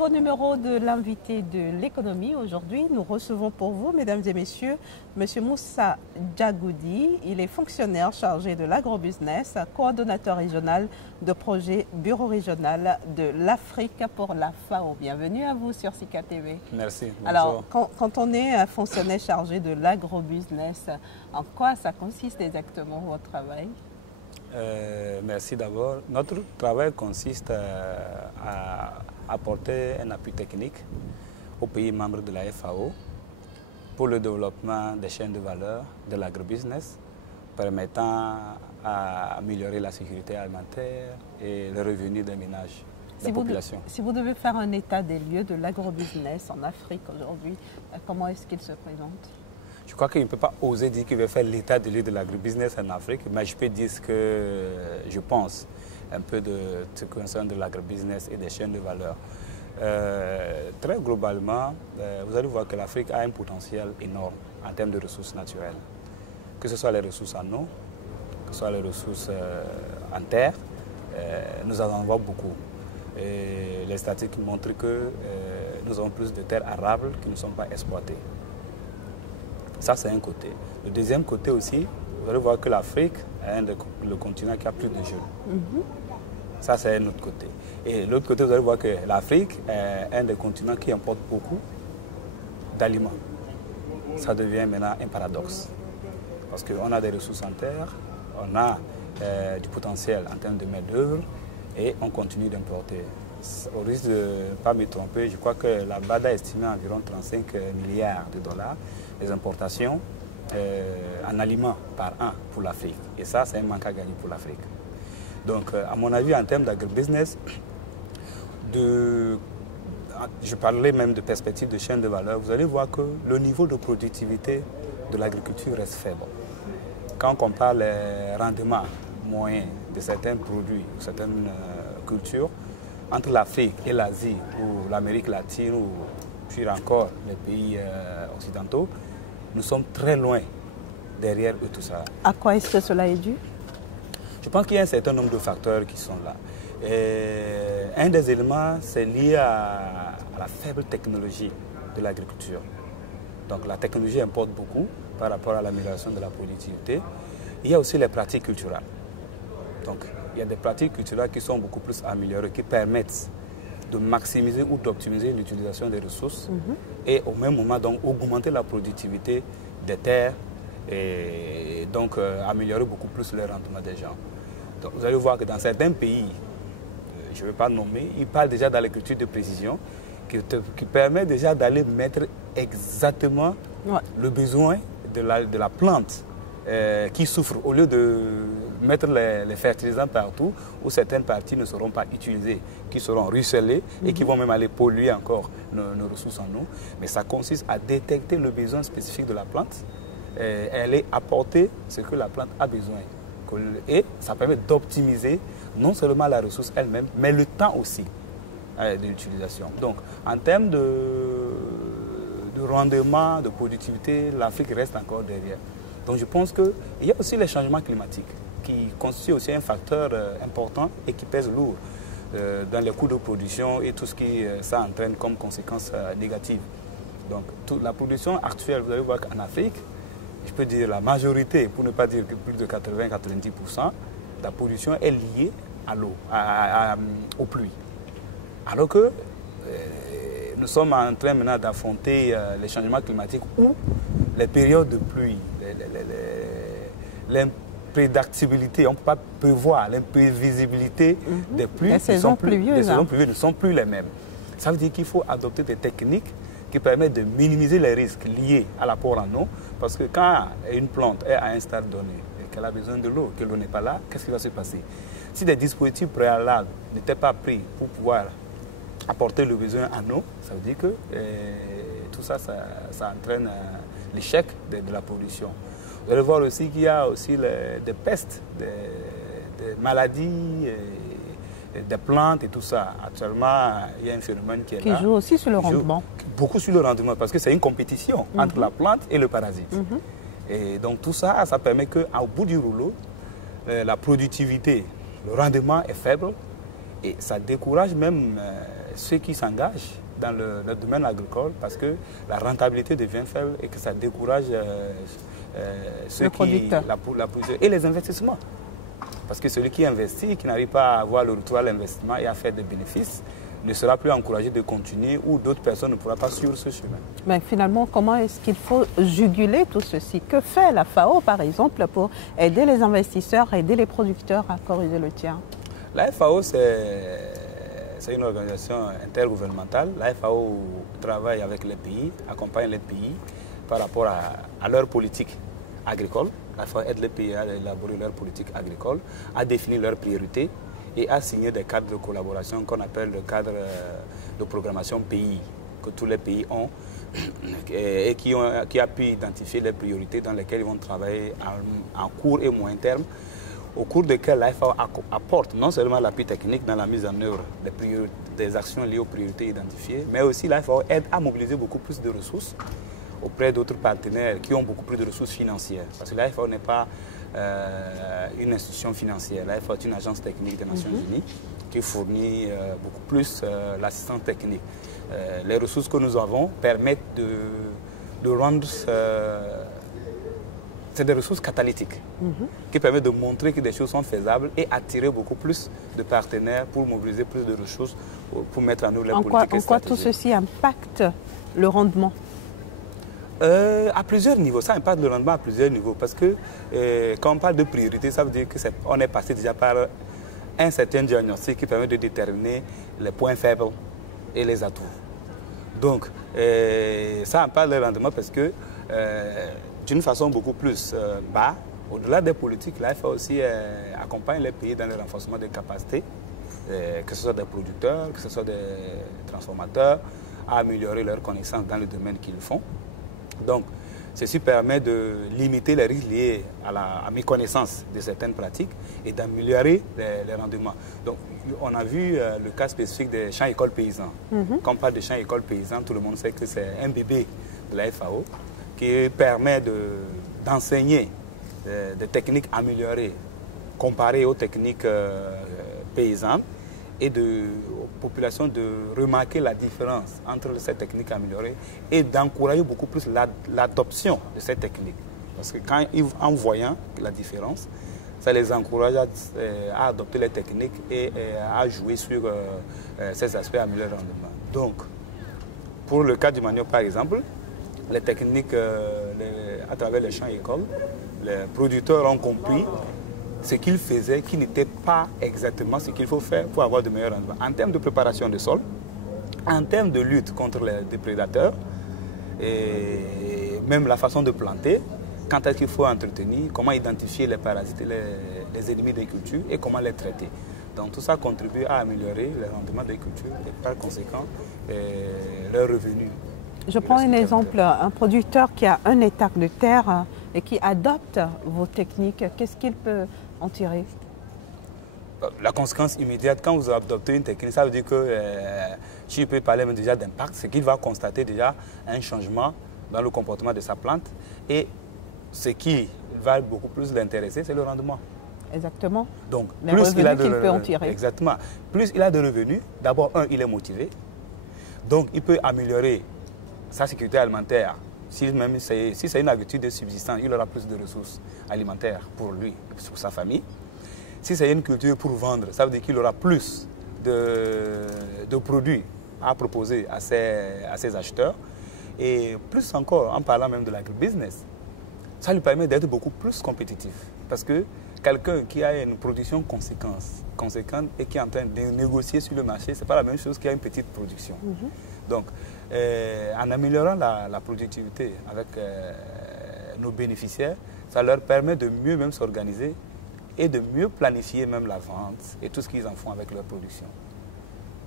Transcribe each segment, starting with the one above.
nouveau numéro de l'invité de l'économie. Aujourd'hui, nous recevons pour vous, mesdames et messieurs, M. Moussa Djagoudi. Il est fonctionnaire chargé de l'agrobusiness, coordonnateur régional de projet bureau régional de l'Afrique pour la FAO. Bienvenue à vous sur Sika TV. Merci. Bonjour. Alors, quand on est un fonctionnaire chargé de l'agrobusiness, en quoi ça consiste exactement votre travail? Merci d'abord. Notre travail consiste à apporter un appui technique aux pays membres de la FAO pour le développement des chaînes de valeur de l'agrobusiness, permettant à améliorer la sécurité alimentaire et le revenu des ménages, des populations. Si vous devez faire un état des lieux de l'agrobusiness en Afrique aujourd'hui, comment est-ce qu'il se présente? Je crois qu'il ne peut pas oser dire qu'il veut faire l'état des lieux de l'agrobusiness en Afrique, mais je peux dire ce que je pense un peu de ce qui concerne de l'agrobusiness et des chaînes de valeur. Très globalement, vous allez voir que l'Afrique a un potentiel énorme en termes de ressources naturelles. Que ce soit les ressources en eau, que ce soit les ressources en terre, nous en avons beaucoup. Et les statistiques montrent que nous avons plus de terres arables qui ne sont pas exploitées. Ça, c'est un côté. Le deuxième côté aussi, vous allez voir que l'Afrique est le continent qui a plus de jeunes. Ça, c'est un autre côté. Et l'autre côté, vous allez voir que l'Afrique est un des continents qui importe beaucoup d'aliments. Ça devient maintenant un paradoxe. Parce qu'on a des ressources en terre, on a du potentiel en termes de main-d'œuvre et on continue d'importer. Au risque de ne pas me tromper, je crois que la BAD a estimé à environ 35 milliards de dollars les importations en aliments par an pour l'Afrique. Et ça, c'est un manque à gagner pour l'Afrique. Donc, à mon avis, en termes d'agrobusiness, je parlais même de perspective de chaîne de valeur, vous allez voir que le niveau de productivité de l'agriculture reste faible. Quand on compare les rendements moyens de certains produits, certaines cultures, entre l'Afrique et l'Asie, ou l'Amérique latine, ou puis encore les pays occidentaux, nous sommes très loin derrière eux tout ça. À quoi est-ce que cela est dû? Je pense qu'il y a un certain nombre de facteurs qui sont là. Un des éléments, c'est lié à la faible technologie de l'agriculture. Donc la technologie importe beaucoup par rapport à l'amélioration de la productivité. Il y a aussi les pratiques culturelles. Donc il y a des pratiques culturelles qui sont beaucoup plus améliorées, qui permettent de maximiser ou d'optimiser l'utilisation des ressources et au même moment donc augmenter la productivité des terres et donc améliorer beaucoup plus le rendement des gens. Donc vous allez voir que dans certains pays, je ne vais pas nommer, ils parlent déjà d'agriculture de précision qui permet déjà d'aller mettre exactement le besoin de la plante qui souffre, au lieu de mettre les fertilisants partout où certaines parties ne seront pas utilisées, qui seront ruissellées et qui vont même aller polluer encore nos ressources en eau. Mais ça consiste à détecter le besoin spécifique de la plante et aller apporter ce que la plante a besoin. Et ça permet d'optimiser non seulement la ressource elle-même, mais le temps aussi de l'utilisation. Donc, en termes de rendement, de productivité, l'Afrique reste encore derrière. Donc je pense qu'il y a aussi les changements climatiques qui constituent aussi un facteur important et qui pèse lourd dans les coûts de production et tout ce qui ça entraîne comme conséquences négatives. Donc toute la production actuelle, vous allez voir qu'en Afrique, je peux dire la majorité, pour ne pas dire que plus de 80-90%, la pollution est liée à l'eau, aux pluies. Alors que nous sommes en train maintenant d'affronter les changements climatiques où les périodes de pluie, l'imprédictibilité, on ne peut pas prévoir, l'imprévisibilité des pluies, les saisons pluvieuses ne sont plus les mêmes. Ça veut dire qu'il faut adopter des techniques qui permettent de minimiser les risques liés à l'apport en eau, parce que quand une plante est à un stade donné et qu'elle a besoin de l'eau, que l'eau n'est pas là, qu'est-ce qui va se passer? Si des dispositifs préalables n'étaient pas pris pour pouvoir apporter le besoin en eau, ça veut dire que tout ça, ça entraîne l'échec de la pollution. Vous allez voir aussi qu'il y a aussi des pestes, des maladies, des plantes et tout ça. Actuellement, il y a un phénomène qui est là. Qui joue aussi sur le rendement. Beaucoup sur le rendement, parce que c'est une compétition entre la plante et le parasite. Et donc tout ça, ça permet qu'au bout du rouleau, la productivité, le rendement est faible Et ça décourage même ceux qui s'engagent dans le domaine agricole parce que la rentabilité devient faible et que ça décourage ceux qui... et les investissements. Parce que celui qui investit, qui n'arrive pas à avoir le retour à l'investissement et à faire des bénéfices, ne sera plus encouragé de continuer ou d'autres personnes ne pourront pas suivre ce chemin. Mais finalement, comment est-ce qu'il faut juguler tout ceci? Que fait la FAO, par exemple, pour aider les investisseurs, aider les producteurs à corriger le tir? La FAO, c'est une organisation intergouvernementale. La FAO travaille avec les pays, accompagne les pays par rapport à leur politique agricole. La FAO aide les pays à élaborer leur politique agricole, à définir leurs priorités et à signer des cadres de collaboration qu'on appelle le cadre de programmation pays, que tous les pays ont et qui a pu identifier les priorités dans lesquelles ils vont travailler en court et moyen terme, au cours desquels la FAO apporte non seulement l'appui technique dans la mise en œuvre des actions liées aux priorités identifiées, mais aussi la FAO aide à mobiliser beaucoup plus de ressources auprès d'autres partenaires qui ont beaucoup plus de ressources financières. Parce que la FAO n'est pas une institution financière. La FAO est une agence technique des Nations Unies qui fournit beaucoup plus l'assistance technique. Les ressources que nous avons permettent de rendre... c'est des ressources catalytiques qui permettent de montrer que des choses sont faisables et attirer beaucoup plus de partenaires pour mobiliser plus de ressources pour mettre en œuvre les politiques et stratégies. En quoi tout ceci impacte le rendement? À plusieurs niveaux. Ça impacte le rendement à plusieurs niveaux parce que quand on parle de priorité, ça veut dire qu'on est passé déjà par un certain diagnostic qui permet de déterminer les points faibles et les atouts. Donc, ça impacte le rendement parce que d'une façon beaucoup plus bas, au-delà des politiques, la FAO aussi accompagne les pays dans le renforcement des capacités, que ce soit des producteurs, que ce soit des transformateurs, à améliorer leurs connaissances dans le domaine qu'ils font. Donc, ceci permet de limiter les risques liés à la méconnaissance de certaines pratiques et d'améliorer les rendements. Donc, on a vu le cas spécifique des champs écoles paysans. Quand on parle de champs écoles paysans, tout le monde sait que c'est un bébé de la FAO qui permet d'enseigner des techniques améliorées comparées aux techniques paysannes et aux populations de remarquer la différence entre ces techniques améliorées et d'encourager beaucoup plus l'adoption de ces techniques. Parce que en voyant la différence, ça les encourage à adopter les techniques et à jouer sur ces aspects améliorés rendement. Donc, pour le cas du manioc par exemple, les techniques à travers les champs écoles, les producteurs ont compris ce qu'ils faisaient qui n'était pas exactement ce qu'il faut faire pour avoir de meilleurs rendements. En termes de préparation des sols, en termes de lutte contre les prédateurs, et même la façon de planter, quand est-ce qu'il faut entretenir, comment identifier les parasites, les ennemis des cultures et comment les traiter. Donc tout ça contribue à améliorer le rendement des cultures et par conséquent leurs revenus. Je prends un exemple, un producteur qui a 1 hectare de terre et qui adopte vos techniques, qu'est-ce qu'il peut en tirer? La conséquence immédiate, quand vous adoptez une technique, ça veut dire que, si je peux parler même déjà d'impact, c'est qu'il va constater déjà un changement dans le comportement de sa plante et ce qui va beaucoup plus l'intéresser, c'est le rendement. Exactement. Donc, les plus il a de revenus, peut en tirer. Exactement. Plus il a de revenus, d'abord, il est motivé, donc il peut améliorer sa sécurité alimentaire. Si c'est une agriculture de subsistance, il aura plus de ressources alimentaires pour lui, pour sa famille. Si c'est une culture pour vendre, ça veut dire qu'il aura plus de produits à proposer à ses acheteurs. Et plus encore, en parlant même de l'agribusiness, ça lui permet d'être beaucoup plus compétitif. Parce que quelqu'un qui a une production conséquente et qui est en train de négocier sur le marché, ce n'est pas la même chose qu'il y a une petite production. Donc, en améliorant la productivité avec nos bénéficiaires, ça leur permet de mieux même s'organiser et de mieux planifier même la vente et tout ce qu'ils en font avec leur production.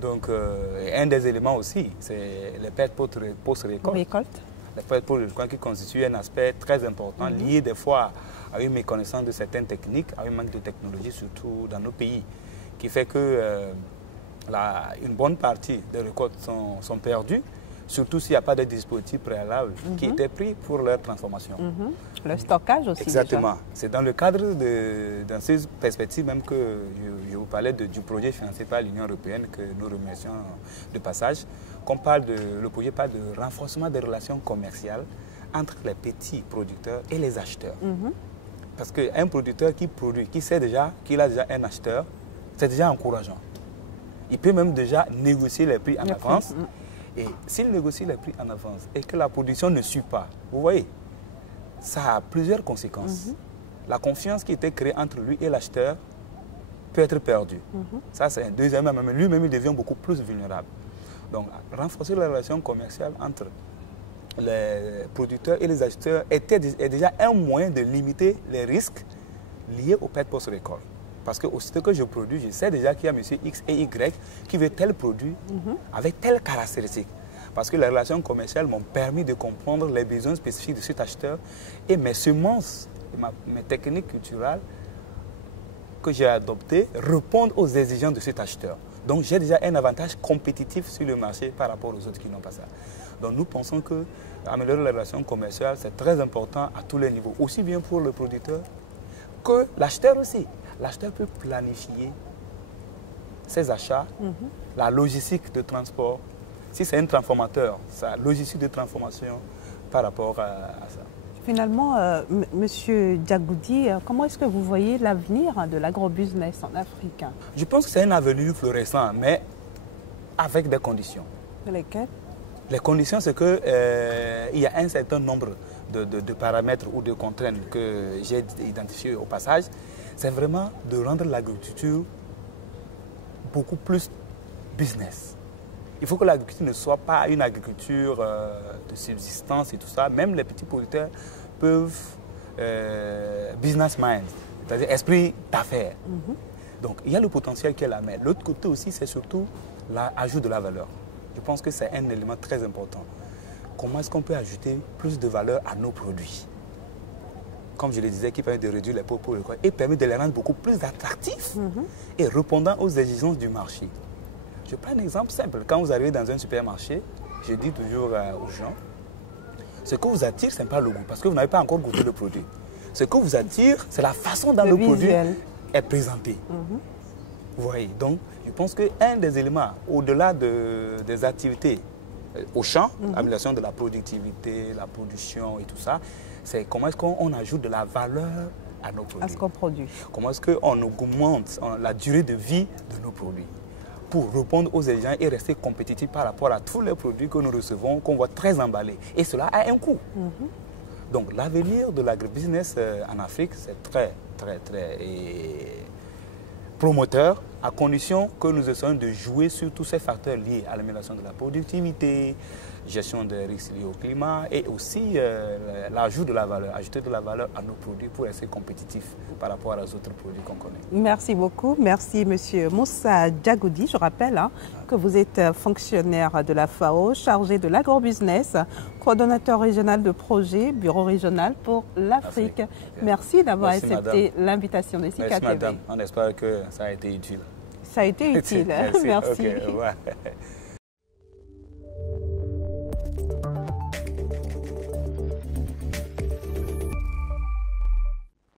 Donc, un des éléments aussi, c'est les pertes post-récolte. Les pertes post-récolte qui constituent un aspect très important lié des fois à une méconnaissance de certaines techniques, à un manque de technologie, surtout dans nos pays, qui fait que une bonne partie des récoltes sont perdues, surtout s'il n'y a pas de dispositif préalable qui était pris pour leur transformation. Le stockage aussi. Exactement. C'est dans le cadre dans ces perspectives même que je vous parlais du projet financé par l'Union européenne, que nous remercions de passage, le projet parle de renforcement des relations commerciales entre les petits producteurs et les acheteurs. Parce qu'un producteur qui produit, qui sait déjà qu'il a déjà un acheteur, c'est déjà encourageant. Il peut même déjà négocier les prix en avance. Et s'il négocie les prix en avance et que la production ne suit pas, vous voyez, ça a plusieurs conséquences. La confiance qui était créée entre lui et l'acheteur peut être perdue. Ça, c'est un deuxième élément. Lui-même, il devient beaucoup plus vulnérable. Donc, renforcer la relation commerciale entre les producteurs et les acheteurs est déjà un moyen de limiter les risques liés aux pertes post-récolte. Parce que aussitôt que je produis, je sais déjà qu'il y a monsieur X et Y qui veut tel produit avec telle caractéristique. Parce que les relations commerciales m'ont permis de comprendre les besoins spécifiques de cet acheteur et mes semences, mes techniques culturelles que j'ai adoptées répondent aux exigences de cet acheteur. Donc j'ai déjà un avantage compétitif sur le marché par rapport aux autres qui n'ont pas ça. Donc nous pensons que améliorer les relations commerciales, c'est très important à tous les niveaux, aussi bien pour le producteur que l'acheteur aussi. L'acheteur peut planifier ses achats, la logistique de transport. Si c'est un transformateur, sa logistique de transformation par rapport à ça. Finalement, Monsieur Djagoudi, comment est-ce que vous voyez l'avenir de l'agrobusiness en Afrique? Je pense que c'est un avenir florissant, mais avec des conditions. Lesquelles? Les conditions, c'est qu'il y a un certain nombre de paramètres ou de contraintes que j'ai identifiées au passage. C'est vraiment de rendre l'agriculture beaucoup plus business. Il faut que l'agriculture ne soit pas une agriculture de subsistance et tout ça. Même les petits producteurs peuvent business mind, c'est-à-dire esprit d'affaires. Donc il y a le potentiel qui est là, mais l'autre côté aussi, c'est surtout l'ajout de la valeur. Je pense que c'est un élément très important. Comment est-ce qu'on peut ajouter plus de valeur à nos produits? Comme je le disais, qui permet de réduire les pots et permet de les rendre beaucoup plus attractifs et répondant aux exigences du marché. Je prends un exemple simple. Quand vous arrivez dans un supermarché, je dis toujours aux gens, ce qui vous attire, ce n'est pas le goût, parce que vous n'avez pas encore goûté le produit. Ce qui vous attire, c'est la façon dont le produit est présenté. Vous voyez, donc je pense qu'un des éléments, au-delà des activités au champ, l'amélioration de la productivité, la production et tout ça, c'est comment est-ce qu'on ajoute de la valeur à nos produits. À ce qu'on produit. Comment est-ce qu'on augmente la durée de vie de nos produits pour répondre aux exigences et rester compétitif par rapport à tous les produits que nous recevons, qu'on voit très emballés. Et cela a un coût. Donc l'avenir de l'agribusiness en Afrique, c'est très promoteur, à condition que nous essayons de jouer sur tous ces facteurs liés à l'amélioration de la productivité, gestion des risques liés au climat et aussi l'ajout de la valeur, ajouter de la valeur à nos produits pour rester compétitifs par rapport aux autres produits qu'on connaît. Merci beaucoup. Merci Monsieur Moussa Djagoudi. Je rappelle que vous êtes fonctionnaire de la FAO, chargé de l'agrobusiness, coordonnateur régional de projet, bureau régional pour l'Afrique. Merci d'avoir accepté l'invitation de SICA TV. Merci madame, on espère que ça a été utile. Ça a été utile. Merci. Okay.